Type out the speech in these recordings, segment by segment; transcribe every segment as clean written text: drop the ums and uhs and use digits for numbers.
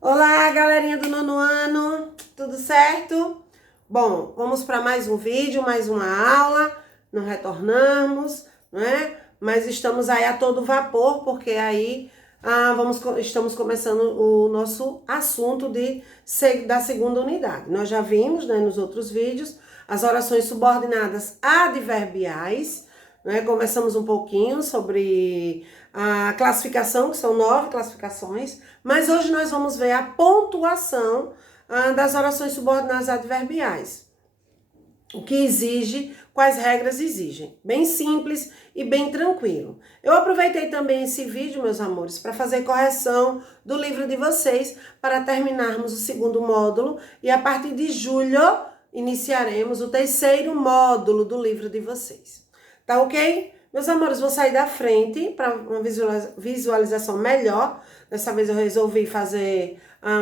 Olá, galerinha do nono ano, tudo certo? Bom, vamos para mais um vídeo, mais uma aula, não retornamos, não é? Mas estamos aí a todo vapor, porque aí estamos começando o nosso assunto da segunda unidade. Nós já vimos, né, nos outros vídeos, as orações subordinadas adverbiais, né? Conversamos um pouquinho sobre a classificação, que são 9 classificações, mas hoje nós vamos ver a pontuação das orações subordinadas adverbiais. O que exige, quais regras exigem. Bem simples e bem tranquilo. Eu aproveitei também esse vídeo, meus amores, para fazer correção do livro de vocês, para terminarmos o segundo módulo e a partir de julho iniciaremos o terceiro módulo do livro de vocês. Tá ok? Meus amores, vou sair da frente para uma visualização melhor. Dessa vez eu resolvi fazer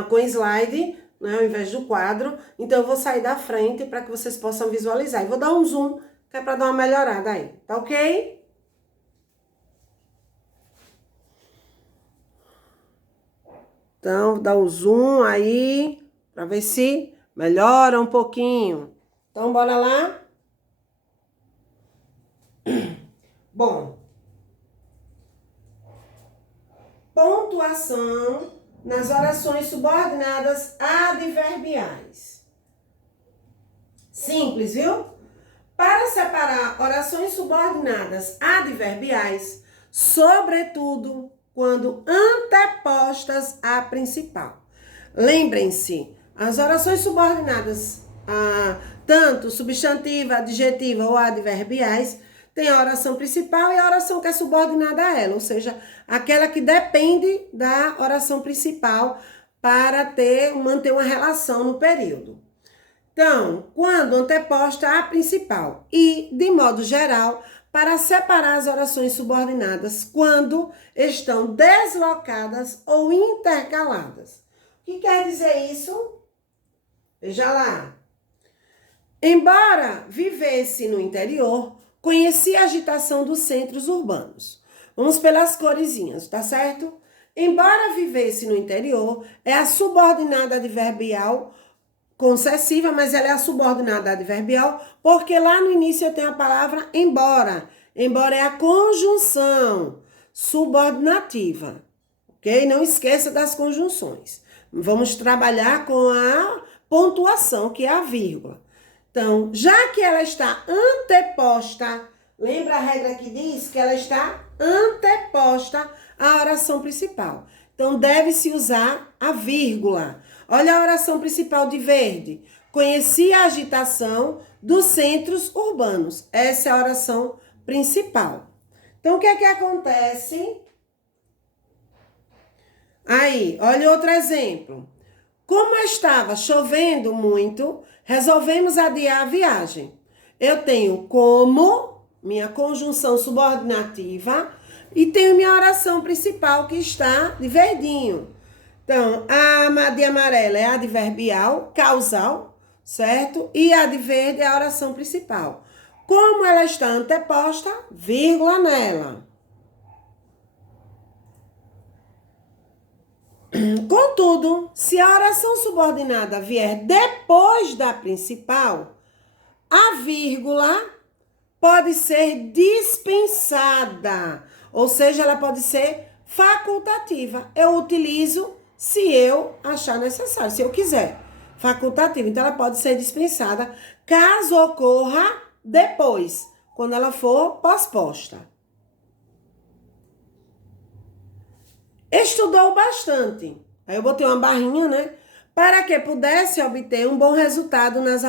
com slide, né, ao invés do quadro. Então eu vou sair da frente para que vocês possam visualizar. E vou dar um zoom, que é para dar uma melhorada aí. Tá ok? Então, vou dar um zoom aí, para ver se melhora um pouquinho. Então, bora lá? Bom, pontuação nas orações subordinadas adverbiais. Simples, viu? Para separar orações subordinadas adverbiais, sobretudo quando antepostas à principal. Lembrem-se, as orações subordinadas, tanto substantiva, adjetiva ou adverbiais, tem a oração principal e a oração que é subordinada a ela, ou seja, aquela que depende da oração principal para manter uma relação no período. Então, quando anteposta à principal e, de modo geral, para separar as orações subordinadas quando estão deslocadas ou intercaladas. O que quer dizer isso? Veja lá. Embora vivesse no interior, conhecia a agitação dos centros urbanos. Vamos pelas coresinhas, tá certo? Embora vivesse no interior, é a subordinada adverbial concessiva, mas ela é a subordinada adverbial, porque lá no início eu tenho a palavra embora. Embora é a conjunção subordinativa, ok? Não esqueça das conjunções. Vamos trabalhar com a pontuação, que é a vírgula. Então, já que ela está anteposta, lembra a regra que diz que ela está anteposta à oração principal. Então, deve-se usar a vírgula. Olha a oração principal de verde. Conhecia a agitação dos centros urbanos. Essa é a oração principal. Então, o que é que acontece? Aí, olha outro exemplo. Como estava chovendo muito, resolvemos adiar a viagem. Eu tenho como minha conjunção subordinativa e tenho minha oração principal que está de verdinho. Então, a de amarela é a adverbial, causal, certo? E a de verde é a oração principal. Como ela está anteposta, vírgula nela. Contudo, se a oração subordinada vier depois da principal, a vírgula pode ser dispensada, ou seja, ela pode ser facultativa. Eu utilizo se eu achar necessário, se eu quiser. Facultativa, então ela pode ser dispensada caso ocorra depois, quando ela for posposta. Estudou bastante. Aí eu botei uma barrinha, né? Para que pudesse obter um bom resultado nas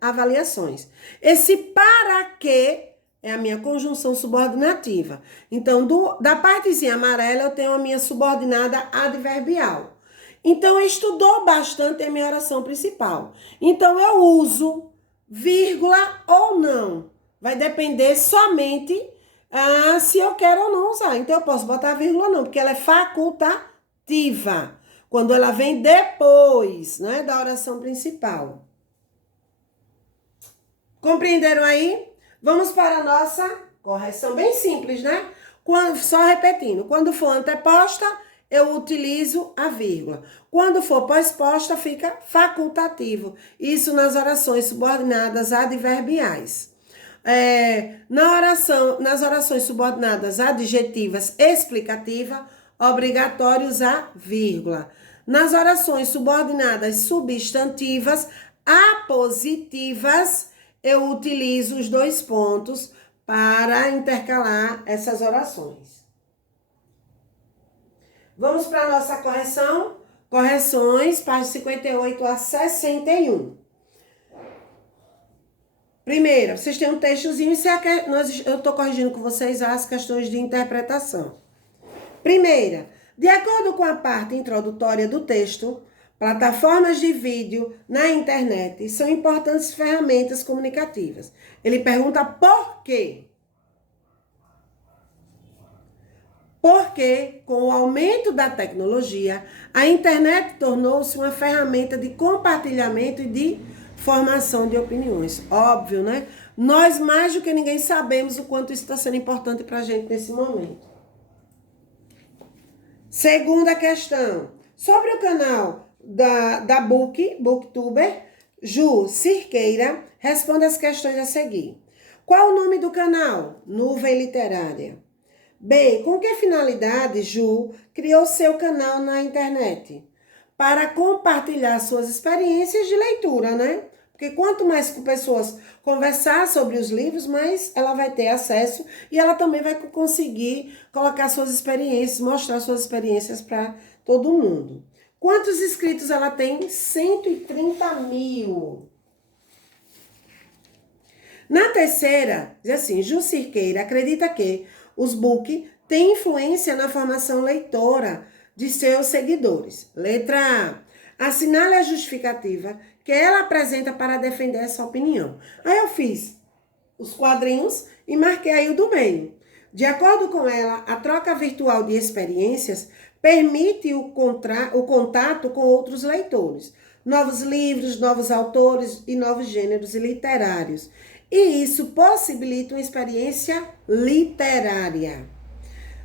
avaliações. Esse para que é a minha conjunção subordinativa. Então, da partezinha amarela, eu tenho a minha subordinada adverbial. Então, estudou bastante é a minha oração principal. Então, eu uso vírgula ou não. Vai depender somente se eu quero ou não usar. Então, eu posso botar vírgula ou não, porque ela é facultativa. Quando ela vem depois, né, da oração principal. Compreenderam aí? Vamos para a nossa correção bem simples, né? Só repetindo. Quando for anteposta, eu utilizo a vírgula. Quando for pós-posta, fica facultativo. Isso nas orações subordinadas adverbiais. Nas orações subordinadas adjetivas explicativa, obrigatório usar vírgula. Nas orações subordinadas substantivas apositivas, eu utilizo os 2 pontos para intercalar essas orações. Vamos para a nossa correção. Correções, páginas 58 a 61. Primeiro, vocês têm um textozinho e eu estou corrigindo com vocês as questões de interpretação. Primeira, de acordo com a parte introdutória do texto, plataformas de vídeo na internet são importantes ferramentas comunicativas. Ele pergunta por quê? Porque, com o aumento da tecnologia, a internet tornou-se uma ferramenta de compartilhamento e de formação de opiniões. Óbvio, né? Nós, mais do que ninguém, sabemos o quanto isso está sendo importante para a gente nesse momento. Segunda questão. Sobre o canal da Booktuber, Ju Cirqueira responde as questões a seguir. Qual o nome do canal? Nuvem Literária. B. Com que finalidade Ju criou seu canal na internet? Para compartilhar suas experiências de leitura, né? Porque quanto mais pessoas conversar sobre os livros, mais ela vai ter acesso e ela também vai conseguir colocar suas experiências, mostrar suas experiências para todo mundo. Quantos inscritos ela tem? 130 mil. Na terceira, diz assim, Ju Cirqueira acredita que os books têm influência na formação leitora de seus seguidores. Letra A. Assinale a justificativa que ela apresenta para defender essa opinião. Aí eu fiz os quadrinhos e marquei aí o do meio. De acordo com ela, a troca virtual de experiências permite o contato com outros leitores, novos livros, novos autores e novos gêneros literários. E isso possibilita uma experiência literária.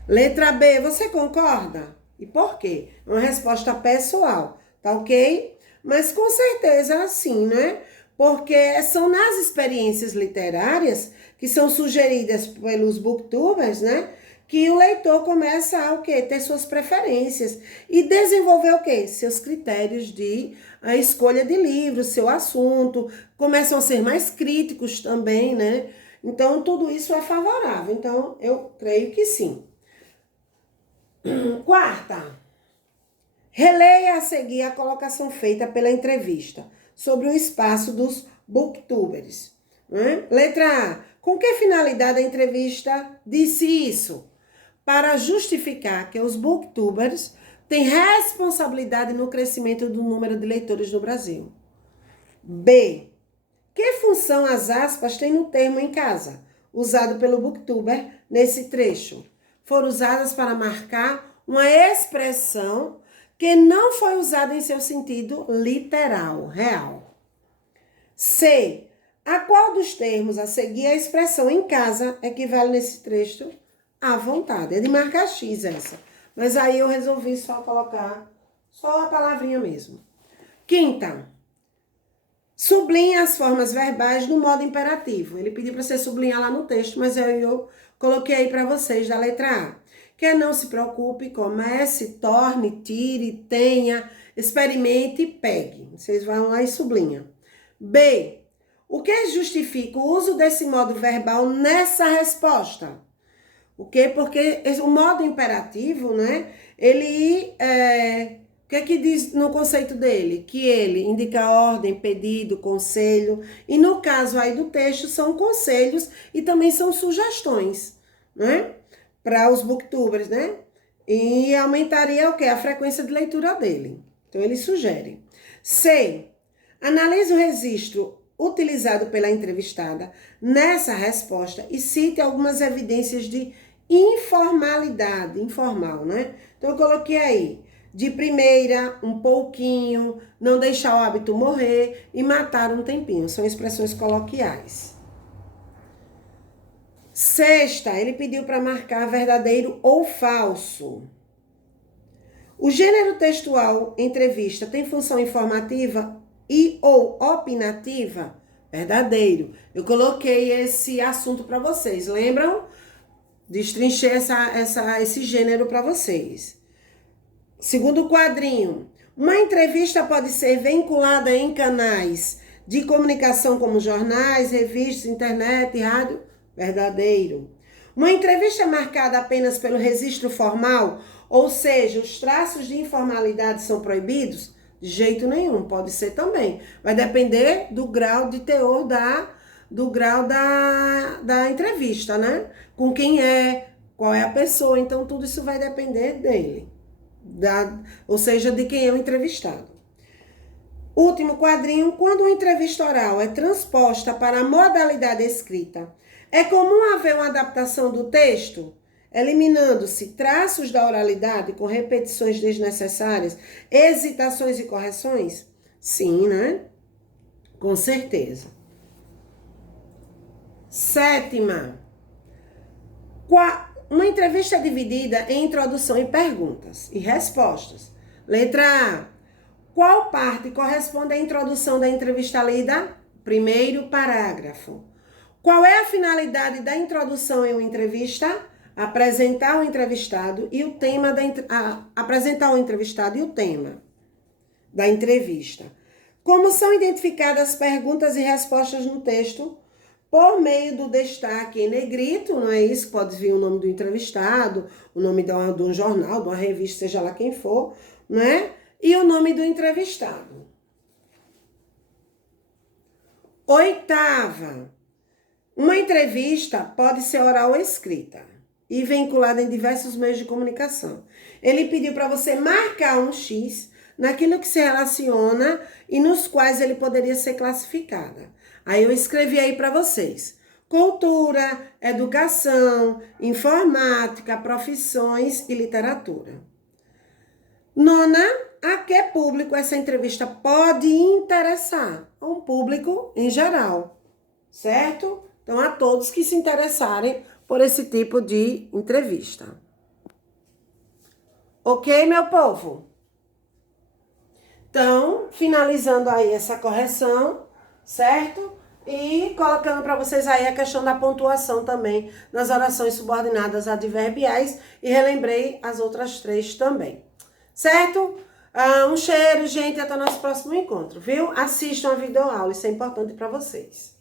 Letra B, você concorda? E por quê? É uma resposta pessoal, tá ok? Mas com certeza sim, né? Porque são nas experiências literárias que são sugeridas pelos booktubers, né? Que o leitor começa a o quê? Ter suas preferências e desenvolver o quê? Seus critérios de escolha de livros, seu assunto, começam a ser mais críticos também, né? Então, tudo isso é favorável. Então, eu creio que sim. Quarta, releia a seguir a colocação feita pela entrevista sobre o espaço dos booktubers. Né? Letra A, com que finalidade a entrevista disse isso? Para justificar que os booktubers têm responsabilidade no crescimento do número de leitores no Brasil. B, que função as aspas têm no termo em casa, usado pelo booktuber nesse trecho? Foram usadas para marcar uma expressão que não foi usada em seu sentido literal, real. C, a qual dos termos a seguir a expressão em casa equivale nesse trecho? À vontade. É de marcar X essa. Mas aí eu resolvi só colocar só a palavrinha mesmo. Quinta, sublinha as formas verbais no modo imperativo. Ele pediu para você sublinhar lá no texto, mas eu coloquei aí para vocês da letra A. Que não se preocupe, comece, torne, tire, tenha, experimente, pegue. Vocês vão lá e sublinham. B, o que justifica o uso desse modo verbal nessa resposta? O quê? Porque o modo imperativo, né? Ele, o que é que diz no conceito dele? Que ele indica ordem, pedido, conselho. E no caso aí do texto, são conselhos e também são sugestões, né? Para os booktubers, né? E aumentaria o quê? A frequência de leitura dele. Então, ele sugere. C. Analise o registro utilizado pela entrevistada nessa resposta e cite algumas evidências de informalidade, informal, né? Então, eu coloquei aí, de primeira, um pouquinho, não deixar o hábito morrer e matar um tempinho. São expressões coloquiais. Sexta, ele pediu para marcar verdadeiro ou falso. O gênero textual entrevista tem função informativa e ou opinativa? Verdadeiro. Eu coloquei esse assunto para vocês, lembram? Destrinchei esse gênero para vocês. Segundo quadrinho, uma entrevista pode ser vinculada em canais de comunicação como jornais, revistas, internet e rádio? Verdadeiro. Uma entrevista é marcada apenas pelo registro formal, ou seja, os traços de informalidade são proibidos? De jeito nenhum, pode ser também. Vai depender do grau de teor do grau da entrevista, né? Com quem é, qual é a pessoa, então tudo isso vai depender dele. Ou seja, de quem é o entrevistado. Último quadrinho, quando uma entrevista oral é transposta para a modalidade escrita, é comum haver uma adaptação do texto, eliminando-se traços da oralidade com repetições desnecessárias, hesitações e correções? Sim, né? Com certeza. Sétima. Uma entrevista é dividida em introdução e perguntas e respostas. Letra A. Qual parte corresponde à introdução da entrevista lida? Primeiro parágrafo. Qual é a finalidade da introdução em uma entrevista? Apresentar o entrevistado e o tema apresentar o entrevistado e o tema da entrevista. Como são identificadas perguntas e respostas no texto? Por meio do destaque em negrito, não é isso? Pode vir o nome do entrevistado, o nome de um jornal, de uma revista, seja lá quem for, né? E o nome do entrevistado. Oitava. Uma entrevista pode ser oral ou escrita e vinculada em diversos meios de comunicação. Ele pediu para você marcar um X naquilo que se relaciona e nos quais ele poderia ser classificada. Aí eu escrevi aí para vocês: cultura, educação, informática, profissões e literatura. Nona, a que público essa entrevista pode interessar? A um público em geral, certo? Então, a todos que se interessarem por esse tipo de entrevista. Ok, meu povo? Então, finalizando aí essa correção, certo? E colocando para vocês aí a questão da pontuação também nas orações subordinadas adverbiais e relembrei as outras 3 também, certo? Um cheiro, gente, até o nosso próximo encontro, viu? Assistam a videoaula, isso é importante para vocês.